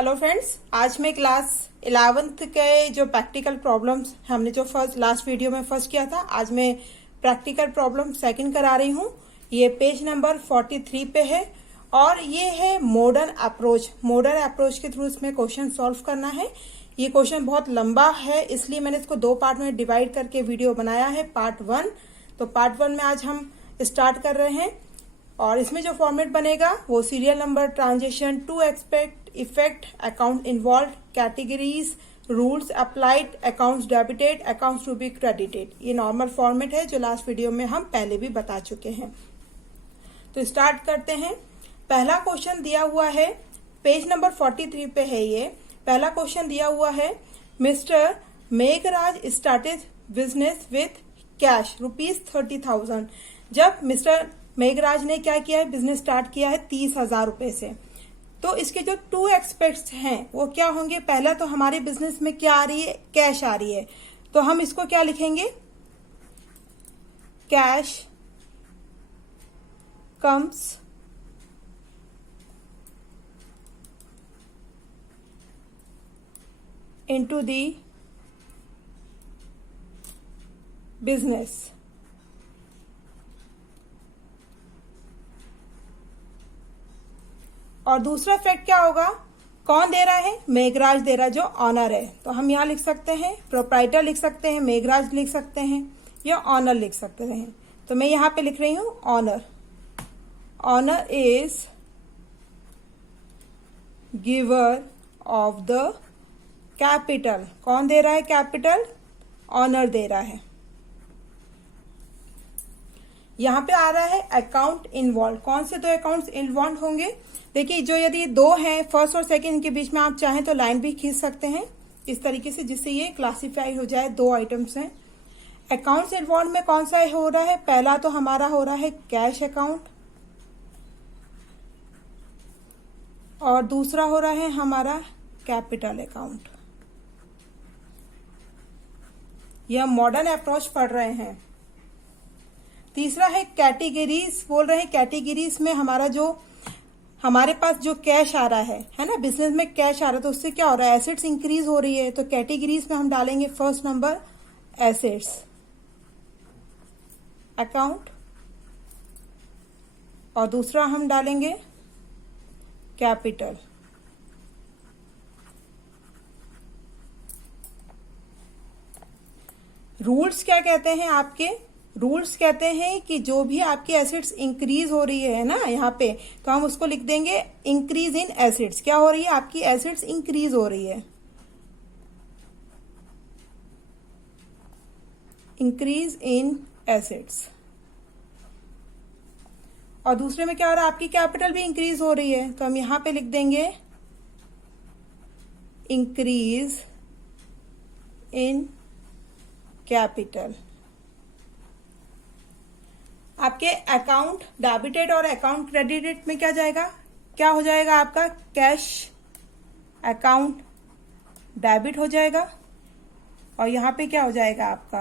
Hello friends, आज मैं class 11th के जो प्रैक्टिकल प्रॉब्लम्स हमने जो लास्ट वीडियो में फर्स्ट किया था, आज मैं प्रैक्टिकल प्रॉब्लम सेकंड करा रही हूँ। ये पेज नंबर 43 पे है और ये है मॉडर्न अप्रोच। मॉडर्न अप्रोच के थ्रू इसमें क्वेश्चन सॉल्व करना है। ये क्वेश्चन बहुत लंबा है, इसलिए मैंने इसको दो पार्ट में डिवाइड करके वीडियो बनाया है। पार्ट 1, तो पार्ट 1 में आज हम स्टार्ट कर रहे हैं और इसमें जो फॉर्मेट बनेगा वो serial number, transaction, to expect, effect, account involve, categories, rules applied, accounts debited, accounts to be credited. ये नॉर्मल फॉर्मेट है जो लास्ट वीडियो में हम पहले भी बता चुके हैं। तो स्टार्ट करते हैं। पहला क्वेश्चन दिया हुआ है, पेज नंबर 43 पे है ये। पहला क्वेश्चन दिया हुआ है, mister Meghraj started business with cash ₹30,000। जब मिस्टर मेघराज ने क्या किया है, बिजनेस स्टार्ट किया है 30,000 रुपए से। तो इसके जो टू एक्सपेक्ट्स हैं वो क्या होंगे? पहला तो हमारे बिजनेस में क्या आ रही है, कैश आ रही है, तो हम इसको क्या लिखेंगे, cash comes into the business. और दूसरा फैक्ट क्या होगा, कौन दे रहा है, मेघराज दे रहा है जो ऑनर है। तो हम यहां लिख सकते हैं प्रोप्राइटर लिख सकते हैं, मेघराज लिख सकते हैं या ऑनर लिख सकते हैं। तो मैं यहां पे लिख रही हूं owner. Owner is giver of the capital. कौन दे रहा है कैपिटल? ऑनर दे रहा है। यहां पे आ रहा है अकाउंट इन्वॉल्व। कौन से दो अकाउंट्स इन्वॉल्व होंगे? देखिए, जो यदि दो हैं, फर्स्ट और सेकंड के बीच में आप चाहें तो लाइन भी खींच सकते हैं इस तरीके से, जिससे ये क्लासिफाई हो जाए। दो आइटम्स हैं। अकाउंट्स इन्वॉल्व में कौन सा हो रहा है? पहला तो हमारा हो रहा है कैश अकाउंट और दूसरा हो रहा है हमारा कैपिटल अकाउंट। यह मॉडर्न अप्रोच पढ़ रहे हैं। तीसरा है कैटेगरीज। बोल रहे हैं कैटेगरीज में हमारा जो हमारे पास जो कैश आ रहा है ना, बिजनेस में कैश आ रहा है, तो उससे क्या हो रहा है, एसेट्स इंक्रीज हो रही है। तो कैटेगरीज में हम डालेंगे फर्स्ट नंबर एसेट्स अकाउंट और दूसरा हम डालेंगे कैपिटल। रूल्स क्या कहते हैं आपके? रूल्स कहते हैं कि जो भी आपकी एसेट्स इंक्रीज हो रही है ना यहाँ पे, तो हम उसको लिख देंगे इंक्रीज इन एसेट्स। क्या हो रही है, आपकी एसेट्स इंक्रीज हो रही है, इंक्रीज इन एसेट्स। और दूसरे में क्या हो रहा है, आपकी कैपिटल भी इंक्रीज हो रही है, तो हम यहां पे लिख देंगे इंक्रीज इन कैपिटल। आपके अकाउंट डेबिटेड और अकाउंट क्रेडिटेड में क्या जाएगा, क्या हो जाएगा आपका, कैश अकाउंट डेबिट हो जाएगा और यहां पे क्या हो जाएगा आपका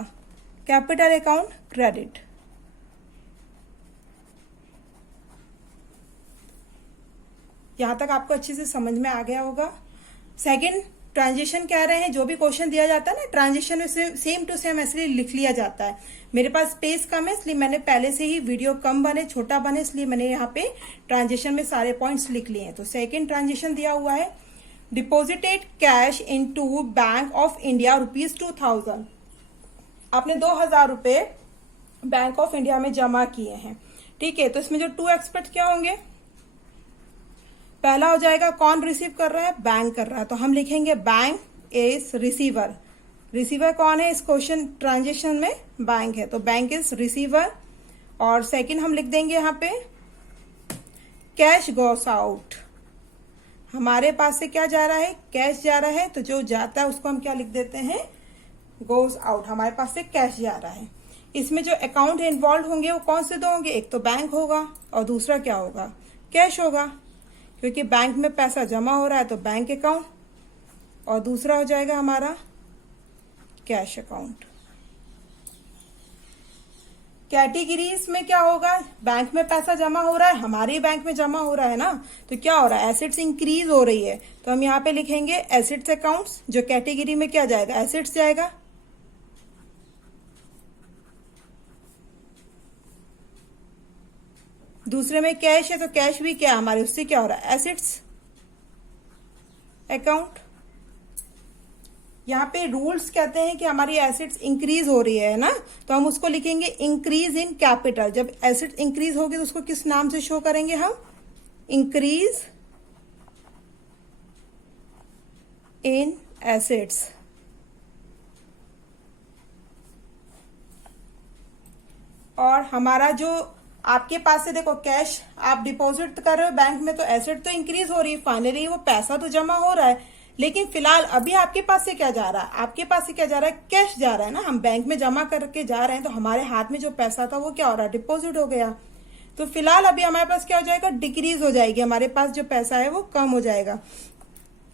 कैपिटल अकाउंट क्रेडिट। यहां तक आपको अच्छे से समझ में आ गया होगा। सेकंड ट्रांजेक्शन कह रहे हैं, जो भी क्वेश्चन दिया जाता है ना ट्रांजेक्शन में से सेम टू सेम ऐसे लिख लिया जाता है। मेरे पास स्पेस कम है, इसलिए मैंने पहले से ही वीडियो कम बने, छोटा बने, इसलिए मैंने यहाँ पे ट्रांजेक्शन में सारे पॉइंट्स लिख लिए हैं। तो सेकंड ट्रांजेक्शन दिया हुआ है, deposited cash into bank of India ₹2,000। आपने 2,000 रुपए बैंक ऑफ इंडिया में जमा किए हैं, ठीक है। तो इसमें जो टू एक्सपेक्ट क्या होंगे, पहला हो जाएगा कौन रिसीव कर रहा है, बैंक कर रहा है, तो हम लिखेंगे बैंक इज रिसीवर। रिसीवर कौन है इस क्वेश्चन ट्रांजेक्शन में, बैंक है, तो बैंक इज रिसीवर। और सेकंड हम लिख देंगे यहाँ पे कैश गोस आउट। हमारे पास से क्या जा रहा है, कैश जा रहा है, तो जो जाता है उसको हम क्या लिख देते हैं, गोस आउट। हमारे पास से कैश जा रहा है। इसमें जो अकाउंट इन्वॉल्व होंगे वो कौन से दो होंगे, एक तो बैंक होगा और दूसरा क्या होगा, कैश होगा, क्योंकि बैंक में पैसा जमा हो रहा है तो बैंक अकाउंट, और दूसरा हो जाएगा हमारा कैश अकाउंट। कैटेगरीज में क्या होगा, बैंक में पैसा जमा हो रहा है, हमारे ही बैंक में जमा हो रहा है ना, तो क्या हो रहा है, एसेट्स इंक्रीज हो रही है, तो हम यहाँ पे लिखेंगे एसेट्स अकाउंट्स, जो कैटेगरी में क्या जाएगा, एसेट्स जाएगा। दूसरे में कैश है तो कैश भी क्या हमारे, उससे क्या हो रहा है, एसेट्स अकाउंट। यहाँ पे रूल्स कहते हैं कि हमारी एसेट्स इंक्रीज हो रही है ना, तो हम उसको लिखेंगे इंक्रीज इन कैपिटल। जब एसेट्स इंक्रीज होगी तो उसको किस नाम से शो करेंगे हम, इंक्रीज इन एसेट्स। और हमारा जो आपके पास से देखो कैश आप डिपॉजिट कर रहे हो बैंक में, तो एसेट तो इंक्रीज हो रही है, फाइनली वो पैसा तो जमा हो रहा है, लेकिन फिलहाल अभी आपके पास से क्या जा रहा है, आपके पास से क्या जा रहा है, कैश जा रहा है ना, हम बैंक में जमा करके जा रहे हैं, तो हमारे हाथ में जो पैसा था वो क्या हो रहा है, डिपॉजिट हो गया। तो फिलहाल अभी हमारे पास क्या हो जाएगा, डिक्रीज हो जाएगी, हमारे पास जो पैसा है वो कम हो जाएगा।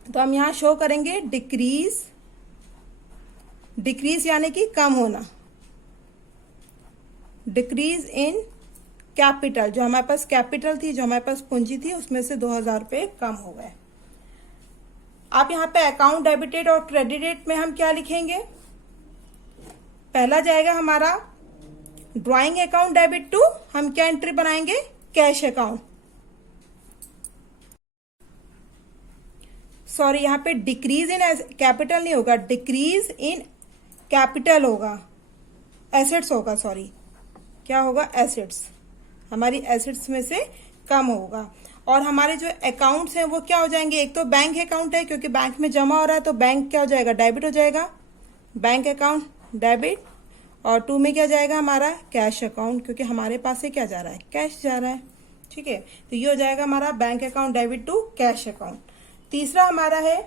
तो हम यहाँ शो करेंगे डिक्रीज, डिक्रीज यानी कि कम होना, डिक्रीज इन कैपिटल, जो हमारे पास कैपिटल थी, जो हमारे पास पूंजी थी, उसमें से 2000 रुपये कम हो गए। आप यहाँ पे अकाउंट डेबिटेड और क्रेडिटेड में हम क्या लिखेंगे, पहला जाएगा हमारा ड्राइंग अकाउंट डेबिट टू, हम क्या एंट्री बनाएंगे, कैश अकाउंट। सॉरी, यहाँ पे डिक्रीज इन कैपिटल नहीं होगा, डिक्रीज इन कैपिटल होगा, एसेट्स होगा, सॉरी क्या होगा, एसेट्स, हमारी एसेट्स में से कम होगा। और हमारे जो अकाउंट्स हैं वो क्या हो जाएंगे, एक तो बैंक अकाउंट है क्योंकि बैंक में जमा हो रहा है, तो बैंक क्या हो जाएगा, डेबिट हो जाएगा, बैंक अकाउंट डेबिट। और 2 में क्या जाएगा हमारा, कैश अकाउंट, क्योंकि हमारे पास से क्या जा रहा है, कैश जा रहा है, ठीक है। तो ये हो जाएगा हमारा bank account debit to cash account. तीसरा हमारा है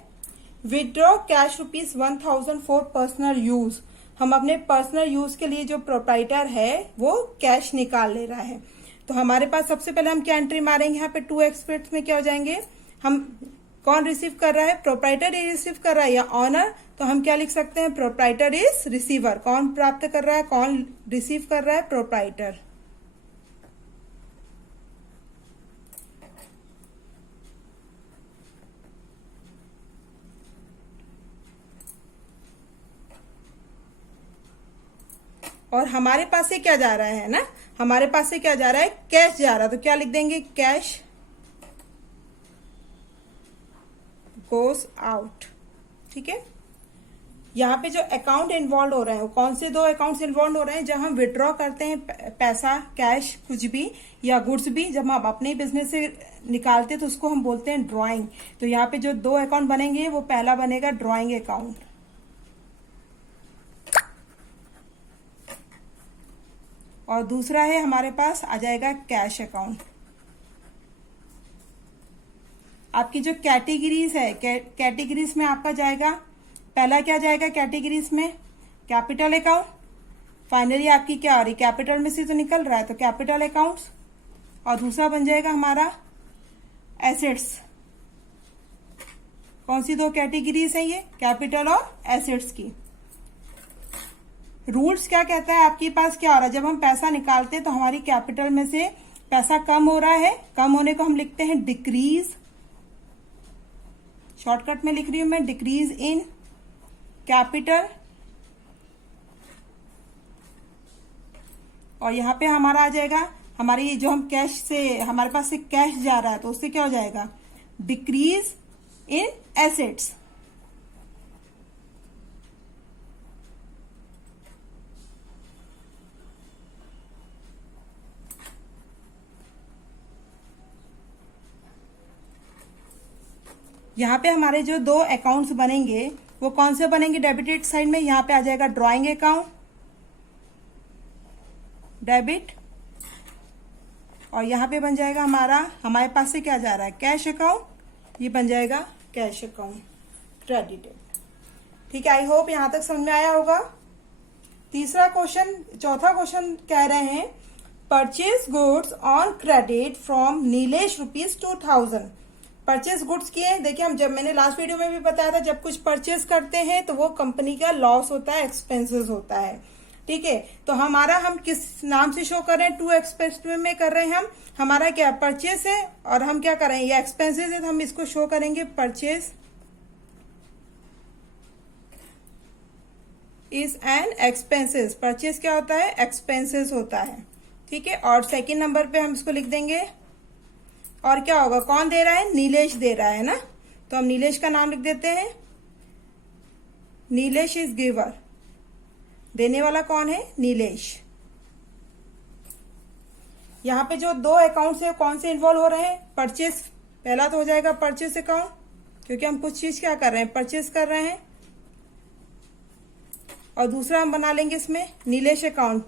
withdraw cash ₹1000 for personal use, हम अपने पर्सनल यूज के लिए जो प्रोप्राइटर है वो कैश निकाल ले रहा है। तो हमारे पास सबसे पहले हम क्या एंट्री मारेंगे, यहाँ पे 2 एक्सपेक्ट्स में क्या हो जाएंगे, हम कौन रिसीव कर रहा है, प्रोप्राइटर ही रिसीव कर रहा है या ऑनर, तो हम क्या लिख सकते हैं, प्रोप्राइटर इज रिसीवर, कौन प्राप्त कर रहा है, कौन रिसीव कर रहा है, प्रोप्राइटर। और हमारे पास से क्या जा रहा है ना, हमारे पास से क्या जा रहा है, कैश जा रहा है, तो क्या लिख देंगे, कैश गोस आउट, ठीक है। यहाँ पे जो अकाउंट इन्वॉल्व हो रहे हैं वो कौन से 2 अकाउंट्स इन्वॉल्व हो रहे हैं, जब हम विड्रॉ करते हैं पैसा, कैश कुछ भी या गुड्स भी, जब हम अपने बिजनेस से निकालते हैं तो उसको हम बोलते हैं ड्रॉइंग। तो यहाँ पे जो 2 अकाउंट बनेंगे वो पहला बनेगा ड्रॉइंग अकाउंट, और दूसरा है हमारे पास आ जाएगा कैश अकाउंट। आपकी जो कैटेगरीज है, कैटेगरीज में आपका जाएगा, पहला क्या जाएगा कैटेगरीज में, कैपिटल अकाउंट, फाइनली आपकी क्या आ रही, कैपिटल में से तो निकल रहा है तो कैपिटल अकाउंट्स, और दूसरा बन जाएगा हमारा एसेट्स। कौन सी 2 कैटेगरीज है ये, कैपिटल और एसेट्स की। रूल्स क्या कहता है, आपके पास क्या हो रहा है, जब हम पैसा निकालते हैं तो हमारी कैपिटल में से पैसा कम हो रहा है, कम होने को हम लिखते हैं डिक्रीज, शॉर्टकट में लिख रही हूं मैं, डिक्रीज इन कैपिटल। और यहाँ पे हमारा आ जाएगा, हमारी जो हम कैश से, हमारे पास से कैश जा रहा है तो उससे क्या हो जाएगा, डिक्रीज इन एसेट्स। यहाँ पे हमारे जो 2 अकाउंट्स बनेंगे वो कौन से बनेंगे, डेबिटेड साइड में, यहाँ पे आ जाएगा ड्रॉइंग अकाउंट डेबिट, और यहाँ पे बन जाएगा हमारा, हमारे पास से क्या जा रहा है, कैश अकाउंट, ये बन जाएगा कैश अकाउंट क्रेडिटेड, ठीक है। आई होप यहाँ तक समझ में आया होगा। तीसरा क्वेश्चन, चौथा क्वेश्चन कह रहे हैं purchase goods on credit from Nilesh ₹2000। Purchase goods किए, देखिए हम जब मैंने लास्ट वीडियो में भी बताया था, जब कुछ परचेज करते हैं तो वो कंपनी का लॉस होता है, एक्सपेंसेस होता है। ठीक है। तो हमारा हम किस नाम से शो कर रहे हैं, टू एक्सपेंस में कर रहे हैं हम, हमारा क्या परचेस है और हम क्या कर रहे हैं, ये एक्सपेंसेस है, तो हम इसको शो करेंगे purchase is an expenses. Purchase क्या होता है, एक्सपेंसेस होता है, ठीक है। और सेकंड नंबर पे हम इसको लिख देंगे, और क्या होगा, कौन दे रहा है, नीलेश दे रहा है ना, तो हम नीलेश का नाम लिख देते हैं, नीलेश इज गिवर, देने वाला कौन है, नीलेश। यहाँ पे जो दो अकाउंट्स है कौन से इन्वॉल्व हो रहे हैं, परचेस, पहला तो हो जाएगा परचेस अकाउंट, क्योंकि हम कुछ चीज क्या कर रहे हैं, परचेस कर रहे हैं, और दूसरा हम बना लेंगे इसमें नीलेश अकाउंट।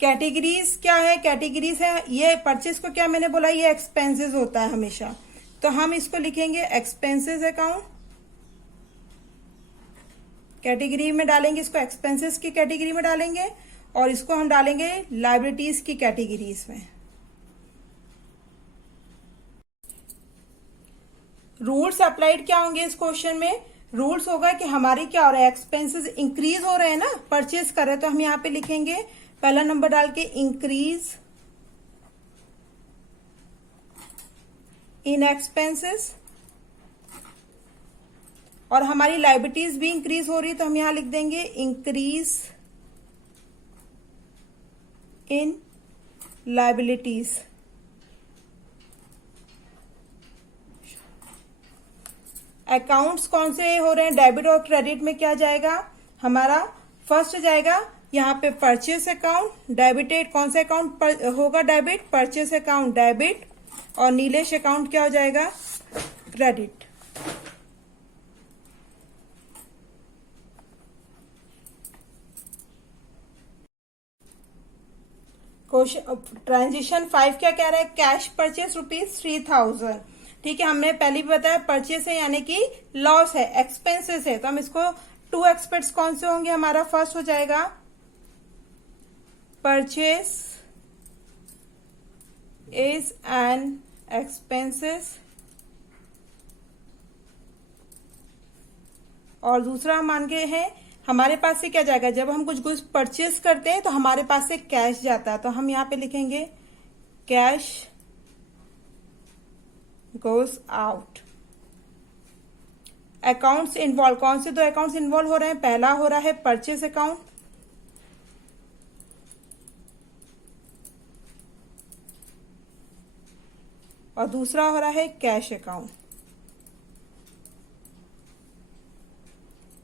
कैटेगरीज क्या है, कैटेगरीज है ये परचेस को, क्या मैंने बोला, ये एक्सपेंसेस होता है हमेशा, तो हम इसको लिखेंगे एक्सपेंसेस अकाउंट, कैटेगरी में डालेंगे इसको, एक्सपेंसेस की कैटेगरी में डालेंगे, और इसको हम डालेंगे लायबिलिटीज की कैटेगरीज में। रूल्स अप्लाइड क्या होंगे इस क्वेश्चन में, रूल्स होगा कि हमारी क्या हो रहा है, एक्सपेंसेस इंक्रीज हो रहे हैं ना, परचेस कर रहे हैं, तो हम यहाँ पे लिखेंगे पहला नंबर डाल के इंक्रीज इन एक्सपेंसेस, और हमारी लायबिलिटीज भी इंक्रीज हो रही है, तो हम यहां लिख देंगे इंक्रीज इन लायबिलिटीज। अकाउंट्स कौन से हो रहे हैं, डेबिट और क्रेडिट में क्या जाएगा, हमारा फर्स्ट जाएगा यहाँ पे परचेस अकाउंट, डेबिटेड कौन सा अकाउंट होगा, डेबिट, परचेस अकाउंट डेबिट, और नीलेश अकाउंट क्या हो जाएगा, क्रेडिट। क्वेश्चन ट्रांजिशन 5 क्या कह रहा है, कैश परचेस ₹3000, ठीक है। हमने पहले भी बताया परचेस है यानी कि लॉस है, एक्सपेंसेस है, तो हम इसको टू एक्सपेंस कौन से होंगे, हमारा फर्स्ट हो जाएगा परचेस इज एन एक्सपेंसेस, और दूसरा हम मान गए हैं, हमारे पास से क्या जाएगा, जब हम कुछ गुड्स परचेस करते हैं तो हमारे पास से कैश जाता है, तो हम यहां पे लिखेंगे cash goes out. Accounts involve, कौन से दो अकाउंट्स इन्वॉल्व हो रहे हैं, पहला हो रहा है परचेस अकाउंट, और दूसरा हो रहा है कैश अकाउंट।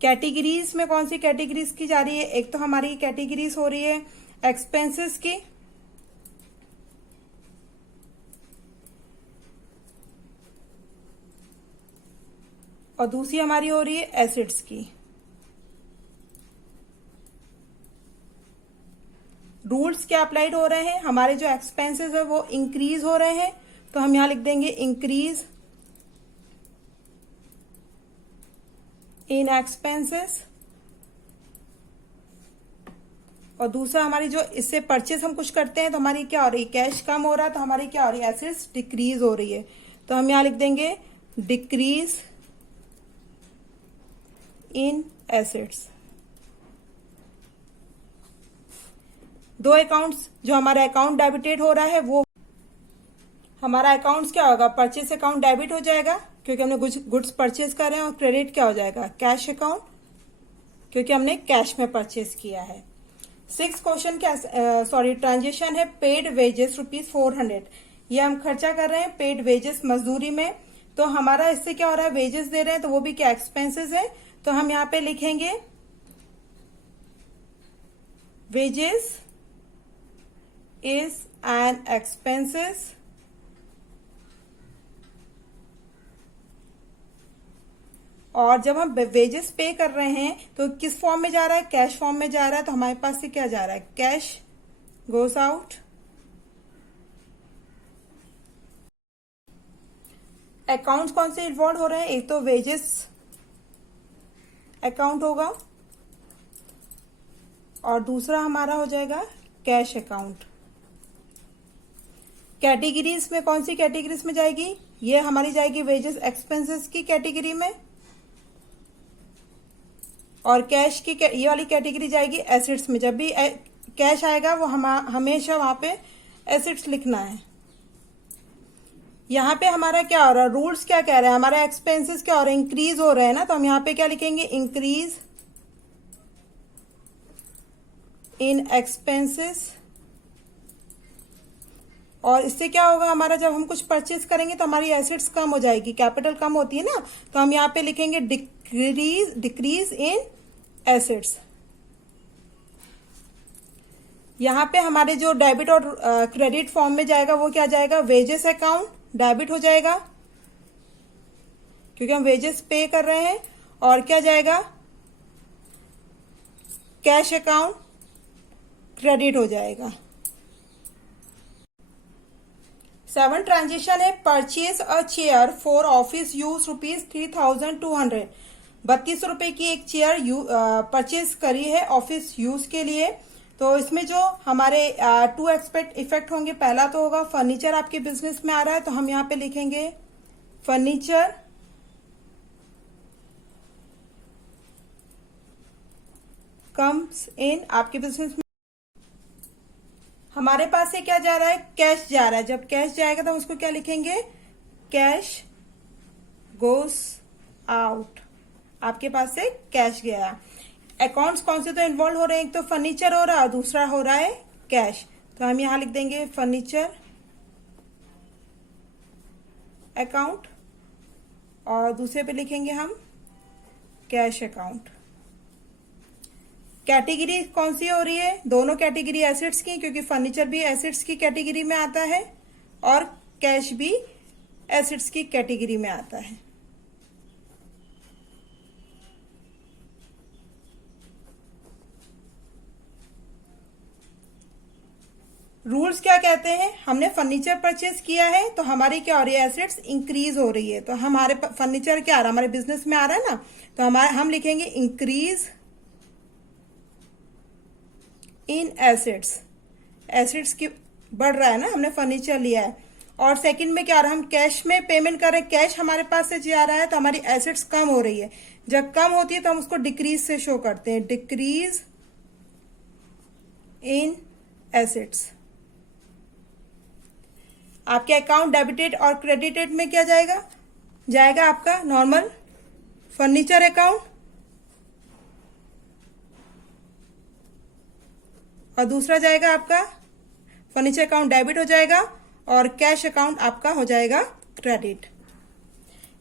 कैटेगरीज में कौन सी कैटेगरीज की जा रही है, एक तो हमारी कैटेगरीज हो रही है एक्सपेंसेस की, और दूसरी हमारी हो रही है एसेट्स की। रूल्स क्या अप्लाइड हो रहे हैं, हमारे जो एक्सपेंसेस है वो इंक्रीज हो रहे हैं, तो हम यहां लिख देंगे इंक्रीज इन एक्सपेंसेस, और दूसरा हमारी जो इससे परचेस हम कुछ करते हैं तो हमारी क्या हो रही है, कैश कम हो रहा है, तो हमारी क्या हो रही है, एसेट्स डिक्रीज हो रही है, तो हम यहां लिख देंगे डिक्रीज इन एसेट्स। दो अकाउंट्स, जो हमारा अकाउंट डेबिटेड हो रहा है वो हमारा अकाउंट्स क्या होगा, परचेस अकाउंट डेबिट हो जाएगा क्योंकि हमने गुड्स परचेस कर रहे हैं, और क्रेडिट क्या हो जाएगा, कैश अकाउंट, क्योंकि हमने कैश में परचेस किया है। 6 क्वेश्चन क्या, ट्रांजेक्शन है पेड वेजेस ₹400, ये हम खर्चा कर रहे हैं पेड वेजेस मजदूरी में, तो हमारा इससे क्या हो रहा है, वेजेस दे रहे हैं तो वो भी क्या एक्सपेंसेस है, तो हम यहां पे लिखेंगे वेजेस इज एन एक्सपेंसेस, और जब हम वेजेस पे कर रहे हैं तो किस फॉर्म में जा रहा है, कैश फॉर्म में जा रहा है, तो हमारे पास से क्या जा रहा है, कैश गोस आउट। अकाउंट्स कौन से इन्वॉल्व हो रहे हैं, एक तो वेजेस अकाउंट होगा, और दूसरा हमारा हो जाएगा कैश अकाउंट। कैटेगरीज में कौन सी कैटेगरीज में जाएगी? ये हमारी जाएगी वेजेस एक्सपेंसेस की कैटेगरी में, और कैश की ये वाली कैटेगरी जाएगी एसेट्स में। जब भी कैश आएगा वो हमेशा वहां पे एसेट्स लिखना है। यहाँ पे हमारा क्या हो रहा है, रूल्स क्या कह रहा है, हमारा एक्सपेंसेस क्या हो रहा है, इंक्रीज हो रहा है ना, तो हम यहाँ पे क्या लिखेंगे, इंक्रीज इन एक्सपेंसेस। और इससे क्या होगा, हमारा जब हम कुछ परचेज करेंगे तो हमारी एसेट्स कम हो जाएगी, कैपिटल कम होती है ना, तो हम यहाँ पे लिखेंगे डिक्रीज इन एसेट्स। यहाँ पे हमारे जो डेबिट और क्रेडिट फॉर्म में जाएगा वो क्या जाएगा, वेजेस अकाउंट डेबिट हो जाएगा क्योंकि हम वेजेस पे कर रहे हैं, और क्या जाएगा, कैश अकाउंट क्रेडिट हो जाएगा। 7 ट्रांजेक्शन है, purchase a chair for office use ₹3,200। 3200 रुपए की एक चेयर परचेज करी है ऑफिस यूज के लिए। तो इसमें जो हमारे 2 इफेक्ट होंगे, पहला तो होगा फर्नीचर आपके बिजनेस में आ रहा है, तो हम यहाँ पे लिखेंगे फर्नीचर कम्स इन आपके बिजनेस में। हमारे पास से क्या जा रहा है, कैश जा रहा है। जब कैश जाएगा तो हम उसको क्या लिखेंगे, कैश गोस आउट। आपके पास से कैश गया। अकाउंट्स कौन से तो इन्वॉल्व हो रहे हैं, एक तो फर्नीचर हो रहा है, दूसरा हो रहा है कैश। तो हम यहां लिख देंगे फर्नीचर अकाउंट, और दूसरे पे लिखेंगे हम कैश अकाउंट। कैटेगरी कौन सी हो रही है, दोनों कैटेगरी एसेट्स की, क्योंकि फर्नीचर भी एसेट्स की कैटेगरी में आता है और कैश भी एसेट्स की कैटेगरी में आता है। रूल्स क्या कहते हैं, हमने फर्नीचर परचेज किया है तो हमारी क्या हो रही है, एसेट्स इंक्रीज हो रही है। तो हमारे फर्नीचर क्या आ रहा है, हमारे बिजनेस में आ रहा है ना, तो हम लिखेंगे इंक्रीज इन एसेट्स। एसेट्स की बढ़ रहा है ना, हमने फर्नीचर लिया है। और सेकंड में क्या आ रहा है, हम कैश में पेमेंट कर रहे हैं, कैश हमारे पास से जा रहा है, तो हमारी एसेट्स कम हो रही है। जब कम होती है तो हम उसको डिक्रीज से शो करते हैं, डिक्रीज इन एसेट्स। आपके अकाउंट डेबिटेड और क्रेडिटेड में क्या जाएगा आपका नॉर्मल फर्नीचर अकाउंट, और दूसरा जाएगा आपका फर्नीचर अकाउंट डेबिट हो जाएगा, और कैश अकाउंट आपका हो जाएगा क्रेडिट।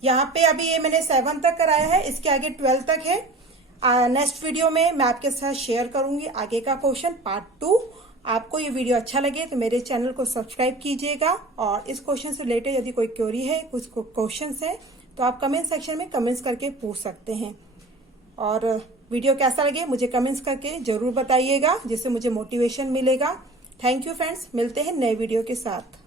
यहाँ पे अभी ये मैंने 7 तक कराया है, इसके आगे 12 तक है। नेक्स्ट वीडियो में मैं आपके साथ शेयर करूंगी आगे का क्वेश्चन पार्ट 2। आपको ये वीडियो अच्छा लगे तो मेरे चैनल को सब्सक्राइब कीजिएगा, और इस क्वेश्चन से रिलेटेड यदि कोई क्वेरी है, कुछ क्वेश्चन है, तो आप कमेंट सेक्शन में कमेंट्स करके पूछ सकते हैं। और वीडियो कैसा लगे मुझे कमेंट्स करके जरूर बताइएगा, जिससे मुझे मोटिवेशन मिलेगा। थैंक यू फ्रेंड्स, मिलते हैं नए वीडियो के साथ।